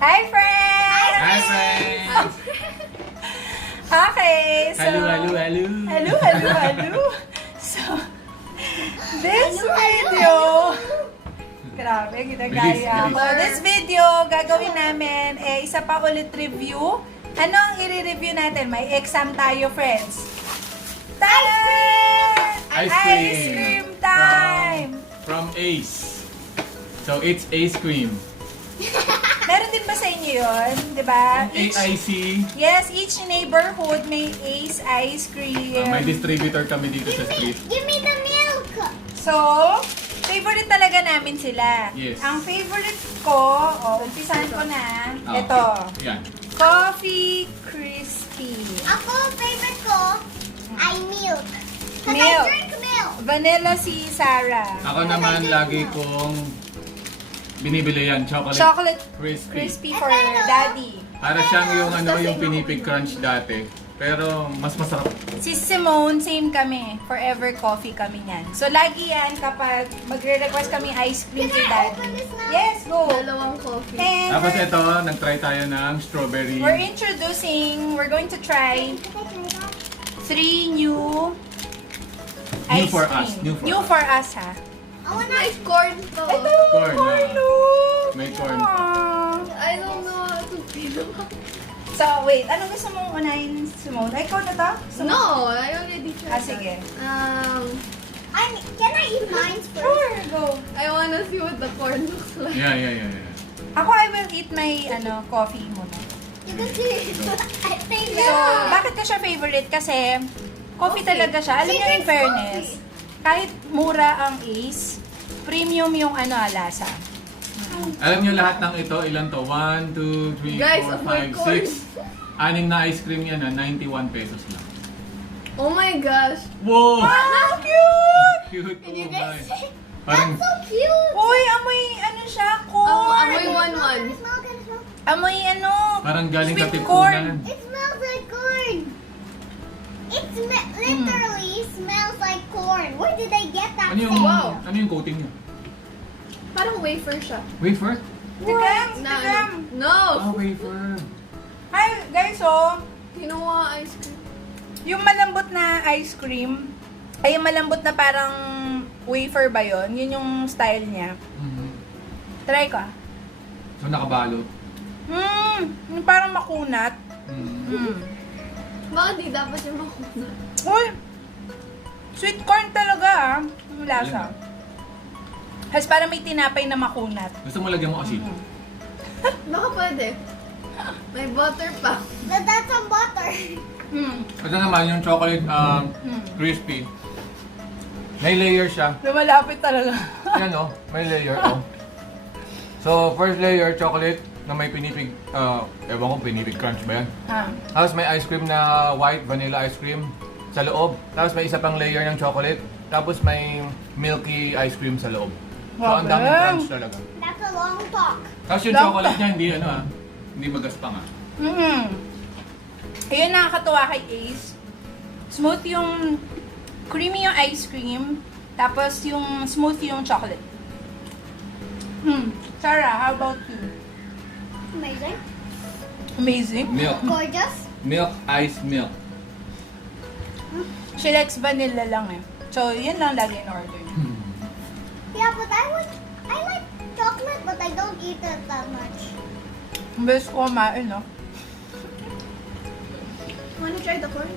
Hi, friends! Hi, friends! Okay, so... Hello. So, this video... Grabe, ginagaya ako. This video, gagawin namin, isa pa ulit review. Ano ang i-review natin? May exam tayo, friends. Ice Ice cream! cream time! From Ace. So, it's Ace Cream. Meron din ba sa inyo yun? Diba? AIC. Yes, each neighborhood may Ace ice cream. May distributor kami dito sa street. Give me the milk. So, favorite talaga namin sila. Yes. Ang favorite ko, umpisahan ko na, ito. Yan. Coffee Crispy. Ako, favorite ko ay milk. Because Milk. I drink milk. Vanilla si Sarah. Ako naman lagi kong binibili yan. Chocolate, Chocolate crispy. Crispy for Daddy. Para siyang yung pinipig crunch dati. Pero mas masarap. Si Simone, same kami. Forever coffee kami niyan. So, lagi yan kapag magre-request kami ice cream kay Can I Daddy. open this now? Yes, go! Dalawang coffee. And Tapos ito, nag-try tayo ng strawberry. we're going to try Can I try that? 3 new New ice for cream. us, new for New us. for us, ha? I wanna. May corn to. Ito, Corn, corn, ah. look! May corn. Aww. I don't know how to feel. So, wait. Anong gusto mong unahin, Simone? Ay, ikaw na to? No, I already tried. Sige. Can I eat mine first? Sure, go. I wanna see what the corn looks like. Yeah. Ako, I will eat my coffee muna. You can see. I think So, bakit ko siya favorite? Kasi, coffee talaga siya. Alam niyo, in fairness, kahit mura ang Ace, premium yung lasa. Alam niyo lahat ng ito, ilan to? 1, 2, 3, Guys, 4, oh my 5, God. 6. Anim na ice cream yan, 91 pesos lang. Oh my gosh. Wow! Wow, cute! Cute! Did you Oh guys my. see? Parang, That's so cute. Uy, amoy siya, corn. Amoy one. Can I smell? Can I smell? Amoy parang galing sweet katipunan. It smells like corn. It literally smells like corn. Where did they get that Ano yung, from? Wow. ano yung coating niya? Parang wafer siya. Wafer? Tikam, Na, tikam. no. Ah, wafer. Hi, guys, Kinuha ice cream. yung malambot na ice cream, ay yung malambot na parang wafer ba yun? Yun yung style niya. Mhm. Try ko. So, nakabalot. Yung parang makunat. Mm. Bakit di dapat yung makuna? Uy, sweet corn talaga yung lasa. Has parang may tinapay na makunat. Gusto mo lagyan mo asin? Baka pwede. May butter pa. That's some butter. Ito naman yung chocolate crispy. May layer siya. Lumalapit talaga. Yan oh, may layer oh. So, first layer, chocolate na may pinipig, ewan ko, pinipig crunch ba yan? Tapos may ice cream na white, vanilla ice cream sa loob. Tapos may isa pang layer ng chocolate. Tapos may milky ice cream sa loob. So, ang daming Grabe. crunch talaga. That's a long talk. Tapos yung Long chocolate niya, hindi magaspang ah. Ayun, nakakatuwa kay Ace. Smooth yung, creamy yung ice cream. Tapos yung smooth yung chocolate. Sarah, how about you? Amazing. Amazing. Milk. Gorgeous. Milk, ice milk. She likes vanilla lang eh. So, yun lang lagi in order niya. Yeah, but I like chocolate, but I don't eat it that much. Best ko kumain, no? Wanna try the corn?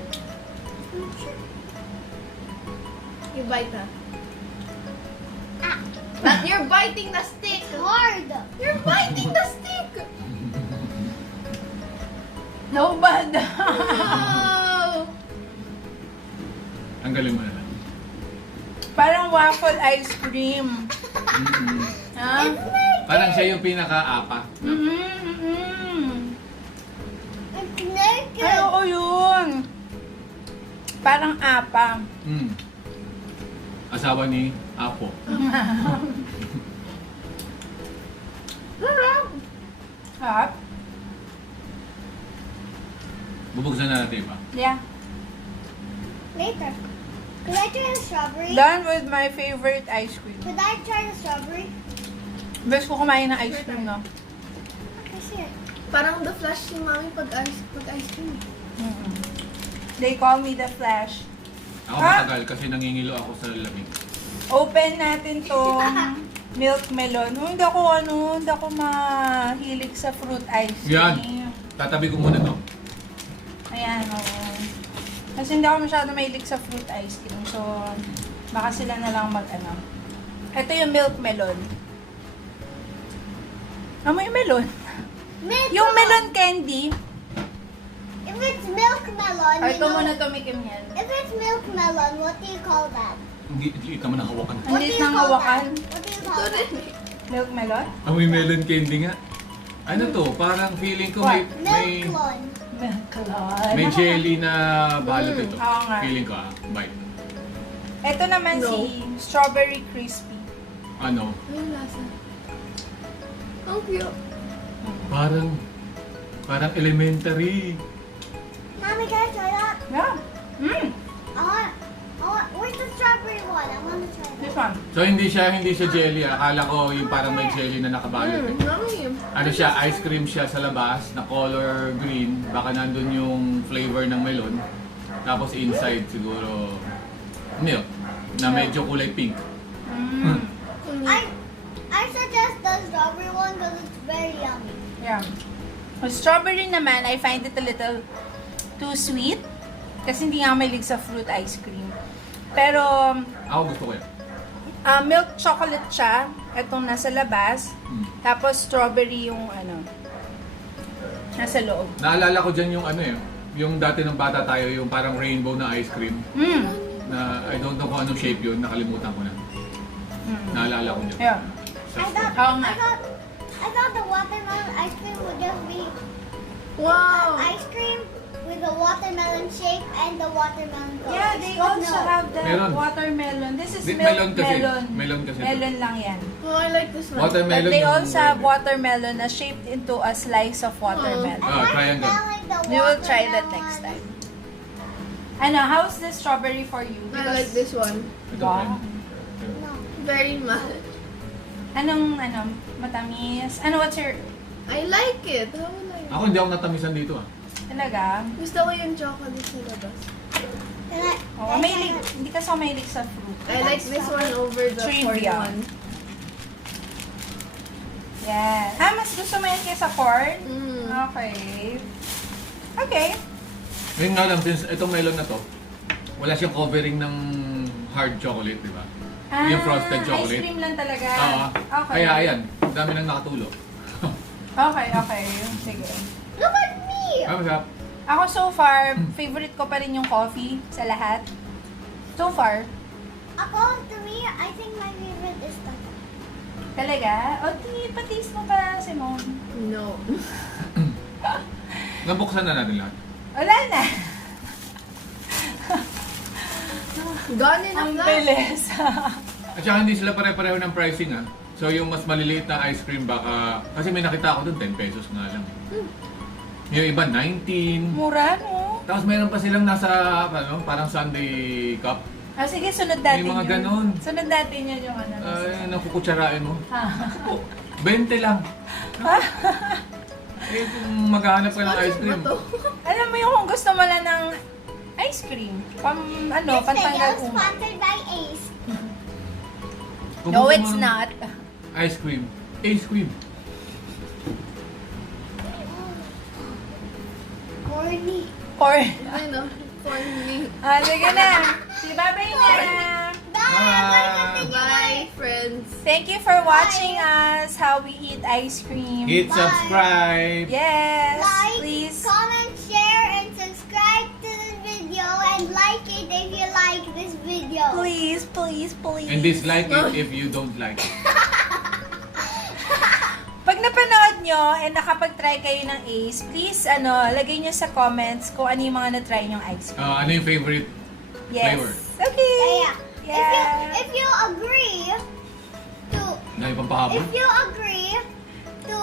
You bite ha? Ah, But you're biting the stick! hard. You're biting the stick! No bad. Oh! Ang galing mo na lang. Parang waffle ice cream. Ha? Parang siya yung pinaka-apa. It's naked. Ay, oo yun. Parang apa. Asawa ni Apo. Hap? Bubuksan na natin ba? Yeah. Later. Could I try the strawberry? Done with my favorite ice cream. Could I try the strawberry? Best ko kumain ng ice cream, no? see it. Parang the flash si mami pag ice cream. They call me the Flash. Ako Ha? matagal kasi nangingilo ako sa lamig. Open natin tong milk melon. Oh, hindi ako mahilig sa fruit ice cream. Yan. Tatabi ko muna to. Ayan, oo. Kasi hindi ako masyado mahilig sa fruit ice cream. So, baka sila na lang mag-ano. Ito yung milk melon. Amoy melon. Milk Yung melon candy. If it's milk melon, Ay, you ito know, muna tumikim yan. if it's milk melon, what do you call that? Hindi naman nakawakan. Ang What do liit you ng call hawakan. that? What do you call Ito that? rin. Milk melon? Amoy melon candy nga. Ano to? Parang feeling ko may Milk clone. Milk melon. may jelly na balot ito. Oo nga. Feeling ko bite. Ito naman No. si strawberry crispy. Ano? Ano yung lasa? Ang cute. Parang elementary. Mommy, can I try that? Yeah. Where's the strawberry one? I want to try that. This one. So hindi siya jelly. Akala ko yung parang may jelly na nakabalot. Mami. Ano siya, ice cream siya sa labas na color green. Baka nandun yung flavor ng melon. Tapos inside siguro, ano yun, na medyo kulay pink. I suggest the strawberry one because it's very yummy. Yeah. Yung strawberry naman, I find it a little too sweet. Kasi hindi nga ako mahilig sa fruit ice cream. Pero, Ako gusto ko yan. milk chocolate siya. Itong nasa labas. Tapos strawberry yung nasa loob. Naalala ko dyan yung ano eh, yung dati ng bata tayo, yung parang rainbow na ice cream. Na I don't know kung anong shape yun, nakalimutan ko na. Naalala ko dyan. Yeah. Oo nga. I thought the watermelon ice cream would just be Wow. ice cream with the watermelon shape and the watermelon color. Yeah, they But also no. have the Meron. watermelon. This is Di- milk melon kasi. melon. Melon kasi. Melon lang yan. Oh, I like this one. But Watermelon they yung also have watermelon na shaped into a slice of watermelon. Ah, triangle. Smelling the We will try that watermelon. next time. Ano, how's the strawberry for you? I like this one. Ito, Wow. friend. No. Very mild. Anong, matamis? What's your, I like it. How will I? Ako hindi ako natamisan dito ah. talaga? Gusto ko yung chocolate sa labas. Can I, Oh, mahilig, hindi kasi ako mahilig sa fruit. I like this one over the Trivia. corn one. Yan. Mas gusto mo yan kaysa corn? Mm. Okay. Okay. Ngayon nga lang, since itong melon na to, wala siyang covering ng hard chocolate, di ba? Yung frosted chocolate. Ice cream lang talaga. Oo. Okay. Kaya ayan, ang dami nang nakatulo. Okay. Sige. look at me! Ah, masarap. Ako so far, favorite ko pa rin yung coffee sa lahat. So far. Ako, to me, I think my favorite is the Talaga? O, patis mo pa, Simone. No. Nabuksan na natin lahat. Wala na. Gone in a Ang flash. bilis. At saka hindi sila pare-pareho ng pricing ah. So yung mas maliliit na ice cream baka, kasi may nakita ako doon 10 pesos nga lang. Yung iba 19. Mura, no? Tapos meron pa silang nasa parang Sunday cup. Ah, sige, sunod natin May mga yun. ganun. Sunod natin yun yung Nakukutsarain mo. Ha? Oh, 20 lang. Eh kung maghahanap ka ng ice cream. Ito. Alam mo yung kung gusto mo lang ng ice cream. This video Pantanggal is umo. sponsored by Ace. Kung No, gusto it's mo ng not. Ice cream. Ice cream. Corny. Corn. Ano? Corny. Sige na. Sige, bye-bye na. Bye! Bye, friends. Thank you for watching us, how we eat ice cream. Hit subscribe! Yes, Like, please. comment, share, and subscribe to this video and like it if you like this video. Please. And dislike it if you don't like it. Pag napanood nyo and nakapag-try kayo ng Ace, please, lagay nyo sa comments kung ano yung mga na-try nyong ice cream. Ano yung favorite Yes. flavor? Okay. Yeah. Yeah. If you agree to Na ipampahabol? if you agree to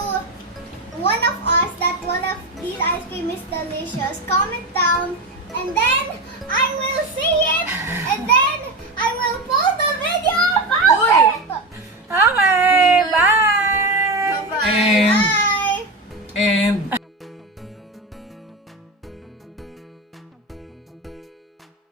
one of us that one of these ice cream is delicious, comment down and then I will see it and then I will post the video about Uy! it. Okay, bye! Bye-bye. And